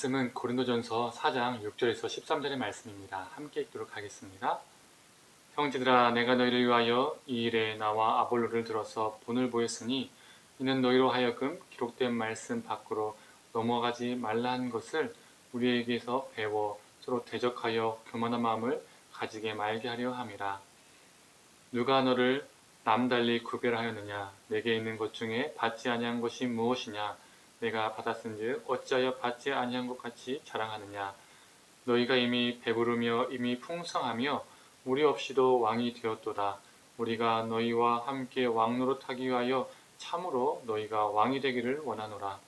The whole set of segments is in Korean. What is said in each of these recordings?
말씀은 고린도전서 4장 6절에서 13절의 말씀입니다. 함께 읽도록 하겠습니다. 형제들아, 내가 너희를 위하여 이 일에 나와 아볼로를 들어서 본을 보였으니 이는 너희로 하여금 기록된 말씀 밖으로 넘어가지 말라 한 것을 우리에게서 배워 서로 대적하여 교만한 마음을 가지게 말게 하려 함이라. 누가 너를 남달리 구별하였느냐? 내게 있는 것 중에 받지 아니한 것이 무엇이냐? 내가 받았은즉 어찌하여 받지 아니한 것 같이 자랑하느냐? 너희가 이미 배부르며 이미 풍성하며 우리 없이도 왕이 되었도다. 우리가 너희와 함께 왕노릇하기 위하여 참으로 너희가 왕이 되기를 원하노라.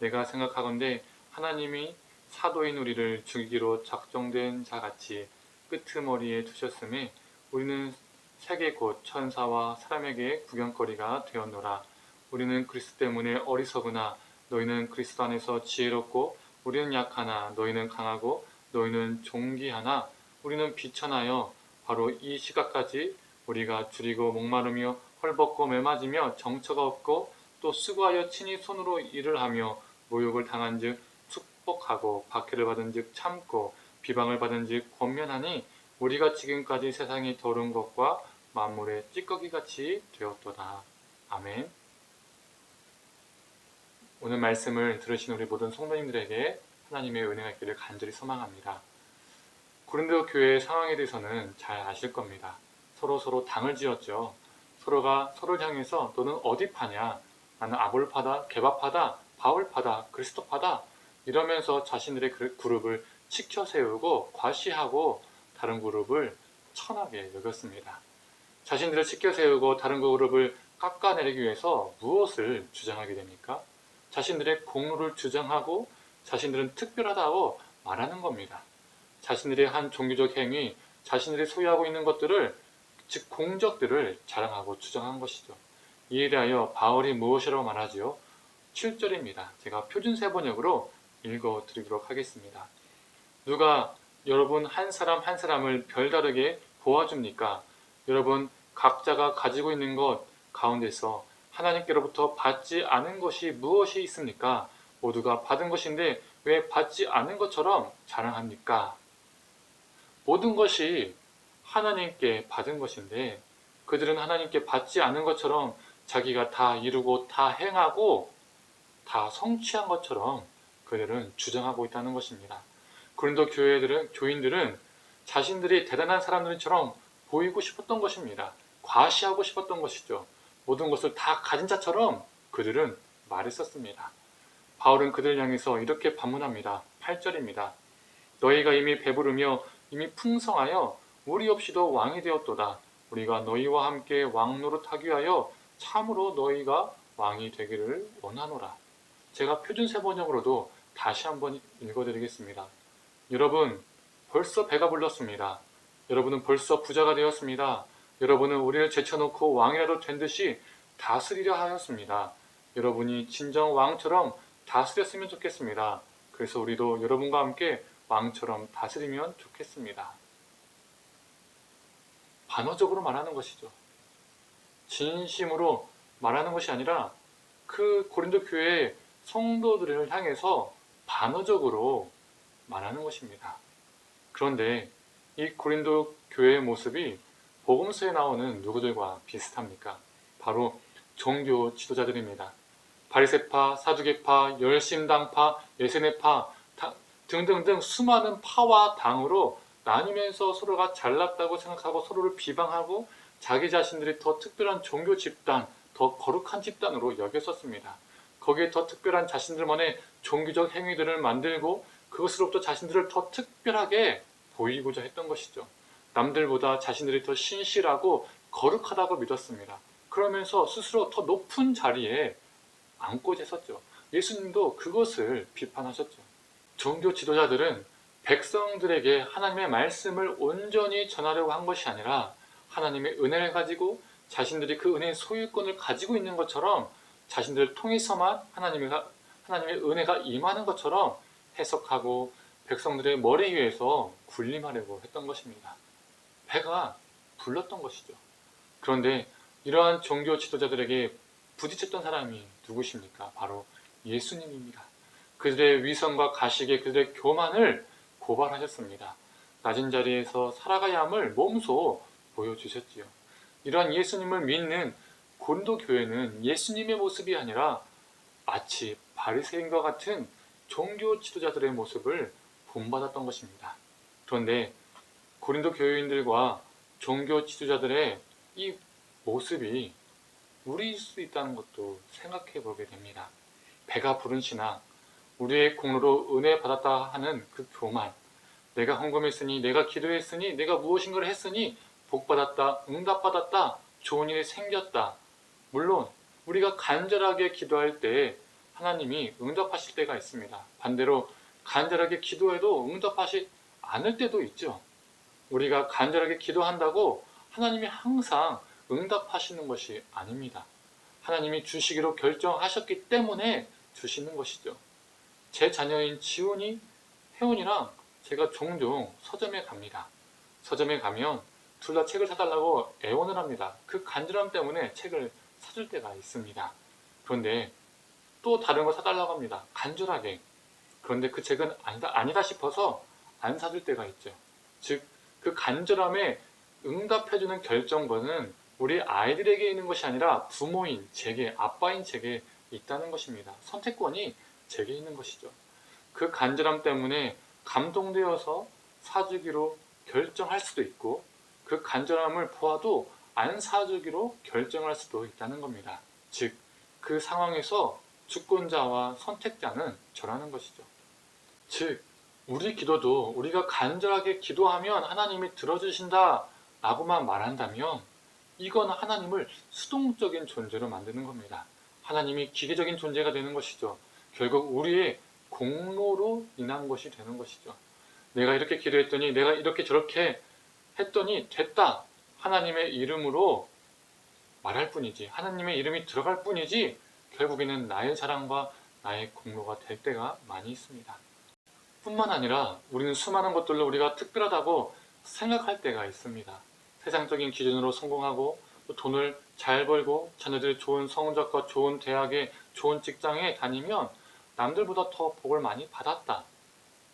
내가 생각하건대 하나님이 사도인 우리를 죽이기로 작정된 자같이 끄트머리에 두셨음에 우리는 세계 곧 천사와 사람에게 구경거리가 되었노라. 우리는 그리스도 때문에 어리석으나 너희는 그리스도 안에서 지혜롭고 우리는 약하나 너희는 강하고 너희는 존귀하나 우리는 비천하여 바로 이 시각까지 우리가 줄이고 목마르며 헐벗고 매맞으며 정처가 없고 또 수고하여 친히 손으로 일을 하며 모욕을 당한즉 축복하고 박해를 받은즉 참고 비방을 받은즉 권면하니 우리가 지금까지 세상이 더러운 것과 만물의 찌꺼기같이 되었도다. 아멘. 오늘 말씀을 들으신 우리 모든 성도님들에게 하나님의 은혜가 있기를 간절히 소망합니다. 고린도 교회의 상황에 대해서는 잘 아실 겁니다. 서로 당을 지었죠. 서로가 서로를 향해서 너는 어디 파냐? 나는 아볼파다, 게바파다, 바울파다, 그리스도파다 이러면서 자신들의 그룹을 치켜 세우고 과시하고 다른 그룹을 천하게 여겼습니다. 자신들을 치켜 세우고 다른 그룹을 깎아내리기 위해서 무엇을 주장하게 됩니까? 자신들의 공로를 주장하고 자신들은 특별하다고 말하는 겁니다. 자신들의 한 종교적 행위, 자신들이 소유하고 있는 것들을, 즉 공적들을 자랑하고 주장한 것이죠. 이에 대하여 바울이 무엇이라고 말하지요? 7절입니다. 제가 표준세 번역으로 읽어드리도록 하겠습니다. 누가 여러분 한 사람 한 사람을 별다르게 보아줍니까? 여러분 각자가 가지고 있는 것 가운데서 하나님께로부터 받지 않은 것이 무엇이 있습니까? 모두가 받은 것인데 왜 받지 않은 것처럼 자랑합니까? 모든 것이 하나님께 받은 것인데 그들은 하나님께 받지 않은 것처럼 자기가 다 이루고 다 행하고 다 성취한 것처럼 그들은 주장하고 있다는 것입니다. 고린도 교인들은 자신들이 대단한 사람들처럼 보이고 싶었던 것입니다. 과시하고 싶었던 것이죠. 모든 것을 다 가진 자처럼 그들은 말했었습니다. 바울은 그들을 향해서 이렇게 반문합니다. 8절입니다. 너희가 이미 배부르며 이미 풍성하여 우리 없이도 왕이 되었도다. 우리가 너희와 함께 왕노릇하기 위하여 참으로 너희가 왕이 되기를 원하노라. 제가 표준세 번역으로도 다시 한번 읽어드리겠습니다. 여러분 벌써 배가 불렀습니다. 여러분은 벌써 부자가 되었습니다. 여러분은 우리를 제쳐놓고 왕이라도 된 듯이 다스리려 하였습니다. 여러분이 진정 왕처럼 다스렸으면 좋겠습니다. 그래서 우리도 여러분과 함께 왕처럼 다스리면 좋겠습니다. 반어적으로 말하는 것이죠. 진심으로 말하는 것이 아니라 그 고린도 교회의 성도들을 향해서 반어적으로 말하는 것입니다. 그런데 이 고린도 교회의 모습이 복음서에 나오는 누구들과 비슷합니까? 바로 종교 지도자들입니다. 바리새파, 사두개파, 열심당파, 예세네파 등등등 수많은 파와 당으로 나뉘면서 서로가 잘났다고 생각하고 서로를 비방하고 자기 자신들이 더 특별한 종교 집단, 더 거룩한 집단으로 여겼었습니다. 거기에 더 특별한 자신들만의 종교적 행위들을 만들고 그것으로부터 자신들을 더 특별하게 보이고자 했던 것이죠. 남들보다 자신들이 더 신실하고 거룩하다고 믿었습니다. 그러면서 스스로 더 높은 자리에 앉고자 했었죠. 예수님도 그것을 비판하셨죠. 종교 지도자들은 백성들에게 하나님의 말씀을 온전히 전하려고 한 것이 아니라 하나님의 은혜를 가지고 자신들이 그 은혜의 소유권을 가지고 있는 것처럼 자신들을 통해서만 하나님의 은혜가 임하는 것처럼 해석하고 백성들의 머리 위에서 군림하려고 했던 것입니다. 배가 불렀던 것이죠. 그런데 이러한 종교 지도자들에게 부딪혔던 사람이 누구십니까? 바로 예수님입니다. 그들의 위선과 가식에 그들의 교만을 고발하셨습니다. 낮은 자리에서 살아가야 함을 몸소 보여주셨지요. 이러한 예수님을 믿는 고린도 교회는 예수님의 모습이 아니라 마치 바리새인과 같은 종교 지도자들의 모습을 본받았던 것입니다. 그런데 고린도 교회인들과 종교 지도자들의 이 모습이 우리일 수 있다는 것도 생각해 보게 됩니다. 배가 부른 신앙, 우리의 공로로 은혜 받았다 하는 그 교만, 내가 헌금했으니, 내가 기도했으니, 내가 무엇인가를 했으니 복받았다, 응답받았다, 좋은 일이 생겼다. 물론 우리가 간절하게 기도할 때 하나님이 응답하실 때가 있습니다. 반대로 간절하게 기도해도 응답하지 않을 때도 있죠. 우리가 간절하게 기도한다고 하나님이 항상 응답하시는 것이 아닙니다. 하나님이 주시기로 결정하셨기 때문에 주시는 것이죠. 제 자녀인 지훈이, 혜원이랑 제가 종종 서점에 갑니다. 서점에 가면 둘 다 책을 사달라고 애원을 합니다. 그 간절함 때문에 책을 사줄 때가 있습니다. 그런데 또 다른 거 사달라고 합니다. 간절하게. 그런데 그 책은 아니다 싶어서 안 사줄 때가 있죠. 즉, 그 간절함에 응답해주는 결정권은 우리 아이들에게 있는 것이 아니라 부모인 제게, 아빠인 제게 있다는 것입니다. 선택권이 제게 있는 것이죠. 그 간절함 때문에 감동되어서 사주기로 결정할 수도 있고, 그 간절함을 보아도 안 사주기로 결정할 수도 있다는 겁니다. 즉, 그 상황에서 주권자와 선택자는 저라는 것이죠. 즉, 우리 기도도 우리가 간절하게 기도하면 하나님이 들어주신다 라고만 말한다면 이건 하나님을 수동적인 존재로 만드는 겁니다. 하나님이 기계적인 존재가 되는 것이죠. 결국 우리의 공로로 인한 것이 되는 것이죠. 내가 이렇게 기도했더니, 내가 이렇게 저렇게 했더니 됐다. 하나님의 이름으로 말할 뿐이지, 하나님의 이름이 들어갈 뿐이지, 결국에는 나의 자랑과 나의 공로가 될 때가 많이 있습니다. 뿐만 아니라 우리는 수많은 것들로 우리가 특별하다고 생각할 때가 있습니다. 세상적인 기준으로 성공하고, 돈을 잘 벌고, 자녀들이 좋은 성적과 좋은 대학에, 좋은 직장에 다니면 남들보다 더 복을 많이 받았다,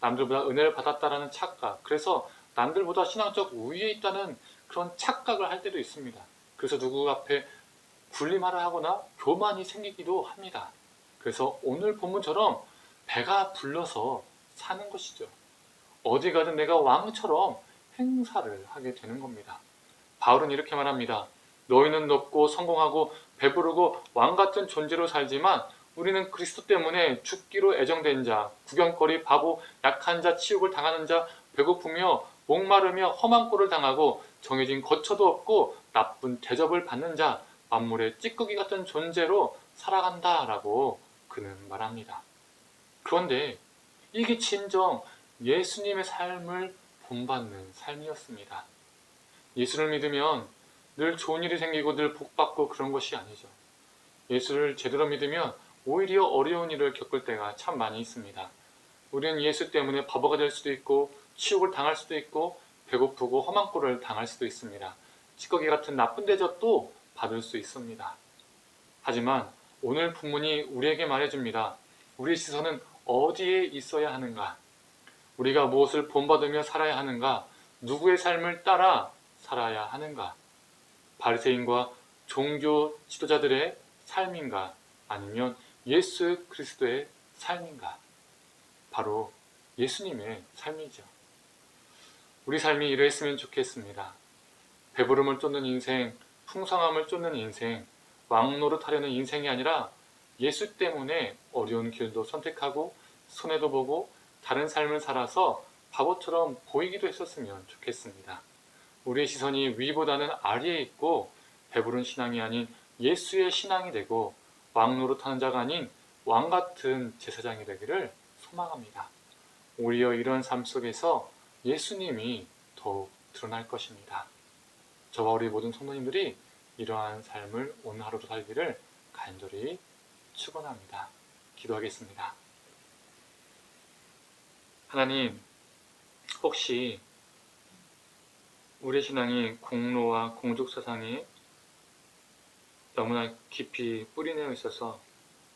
남들보다 은혜를 받았다라는 착각, 그래서 남들보다 신앙적 우위에 있다는 그런 착각을 할 때도 있습니다. 그래서 누구 앞에 군림하라 하거나 교만이 생기기도 합니다. 그래서 오늘 본문처럼 배가 불러서 사는 것이죠. 어디 가든 내가 왕처럼 행사를 하게 되는 겁니다. 바울은 이렇게 말합니다. 너희는 높고 성공하고 배부르고 왕같은 존재로 살지만 우리는 그리스도 때문에 죽기로 애정된 자, 구경거리, 바보, 약한 자, 치욕을 당하는 자, 배고프며 목마르며 험한 꼴을 당하고 정해진 거처도 없고 나쁜 대접을 받는 자, 만물의 찌꺼기 같은 존재로 살아간다라고 그는 말합니다. 그런데 이게 진정 예수님의 삶을 본받는 삶이었습니다. 예수를 믿으면 늘 좋은 일이 생기고 늘 복받고 그런 것이 아니죠. 예수를 제대로 믿으면 오히려 어려운 일을 겪을 때가 참 많이 있습니다. 우리는 예수 때문에 바보가 될 수도 있고, 치욕을 당할 수도 있고, 배고프고 험한 꼴을 당할 수도 있습니다. 찌꺼기 같은 나쁜 대접도 받을 수 있습니다. 하지만 오늘 본문이 우리에게 말해줍니다. 우리의 시선은 어디에 있어야 하는가? 우리가 무엇을 본받으며 살아야 하는가? 누구의 삶을 따라 살아야 하는가? 바리새인과 종교 지도자들의 삶인가? 아니면 예수 그리스도의 삶인가? 바로 예수님의 삶이죠. 우리 삶이 이랬으면 좋겠습니다. 배부름을 쫓는 인생, 풍성함을 쫓는 인생, 왕노릇하려는 인생이 아니라 예수 때문에 어려운 길도 선택하고 손해도 보고 다른 삶을 살아서 바보처럼 보이기도 했었으면 좋겠습니다. 우리의 시선이 위보다는 아래에 있고 배부른 신앙이 아닌 예수의 신앙이 되고 왕노릇하는 자가 아닌 왕같은 제사장이 되기를 소망합니다. 오히려 이런 삶 속에서 예수님이 더욱 드러날 것입니다. 저와 우리 모든 성도님들이 이러한 삶을 오늘 하루도 살기를 간절히 축원합니다. 기도하겠습니다. 하나님, 혹시 우리의 신앙이 공로와 공적 사상에 너무나 깊이 뿌리내어 있어서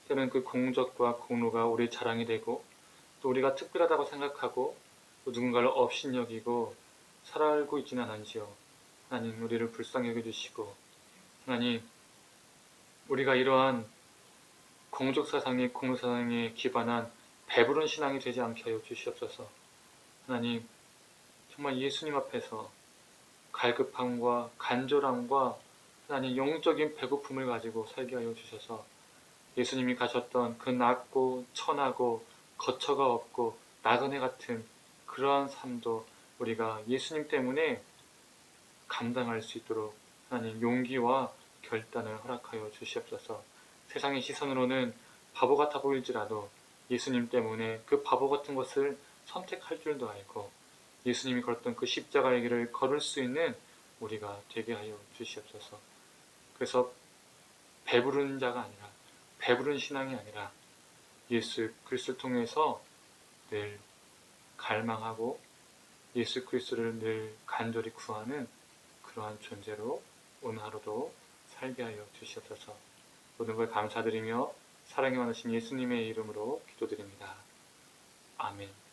때는 그 공적과 공로가 우리의 자랑이 되고 또 우리가 특별하다고 생각하고 또 누군가를 업신여기고 살아가고 있지는 않은지요. 하나님 우리를 불쌍히 여겨주시고 하나님 우리가 이러한 공적사상에 공로사상에 기반한 배부른 신앙이 되지 않게 하여 주시옵소서. 하나님 정말 예수님 앞에서 갈급함과 간절함과 하나님 영적인 배고픔을 가지고 살게 하여 주셔서 예수님이 가셨던 그 낮고 천하고 거처가 없고 나그네 같은 그러한 삶도 우리가 예수님 때문에 감당할 수 있도록 하나님 용기와 결단을 허락하여 주시옵소서. 세상의 시선으로는 바보 같아 보일지라도 예수님 때문에 그 바보 같은 것을 선택할 줄도 알고 예수님이 걸었던 그 십자가의 길을 걸을 수 있는 우리가 되게 하여 주시옵소서. 그래서 배부른 자가 아니라 배부른 신앙이 아니라 예수 그리스도를 통해서 늘 갈망하고 예수 그리스도를 늘 간절히 구하는 그러한 존재로 오늘 하루도 살게 하여 주시옵소서. 모든 걸 감사드리며 사랑이 많으신 예수님의 이름으로 기도드립니다. 아멘.